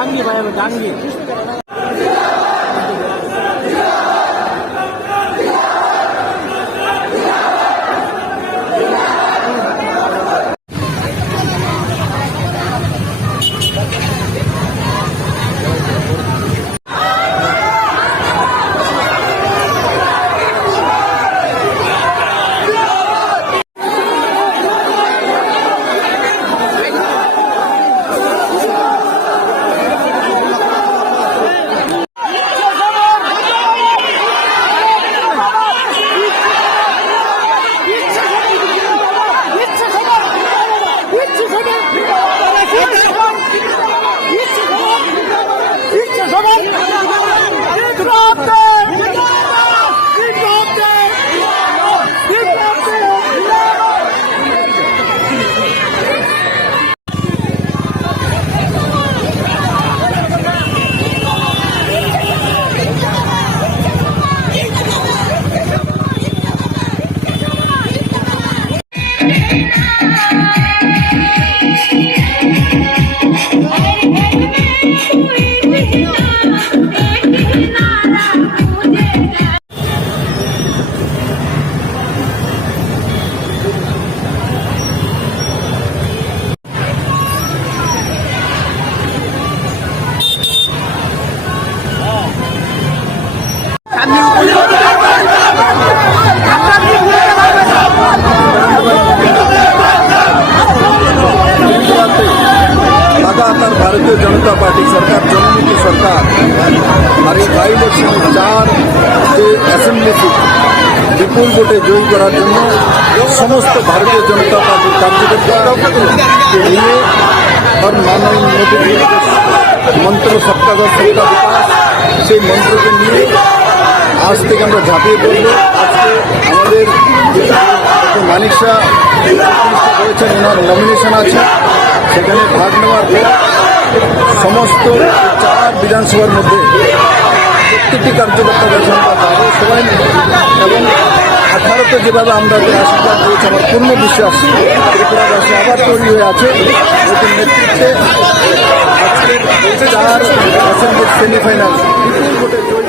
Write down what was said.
ডাঙ্গি ভাই, আমি ডাঙ্গি। लगातार भारतीय जनता पार्टी सरकार जनमुखी सरकार और ये बाई इलेक्शन 4 असेंबली विपुल भोटे जयी करार समस्त भारतीय जनता पार्टी कार्यकर्ता लिए और माननीय मोदी मंत्र सबका साथ सबका विकास से मंत्र के लिए आज থেকে আমরা ঝাঁপিয়ে পড়ব। আজকে আমাদের মানিক শাহ হয়েছেন, ওনার নমিনেশন আছে, সেখানে ভাগ নেওয়ার পর সমস্ত 4 বিধানসভার মধ্যে প্রত্যেকটি কার্যকর্তাদের সংখ্যা পাবো সবাই মিলে, এবং 18তে যেভাবে আমরা আশীর্বাদ পেয়েছি আমার পূর্ণ বিশ্বাস ত্রিপুরাবাসী আবার তৈরি হয়ে আছে নতুন নেতৃত্বে। আজকের 4 অ্যাসেম্বলির সেমিফাইনাল বিপুল ভোটে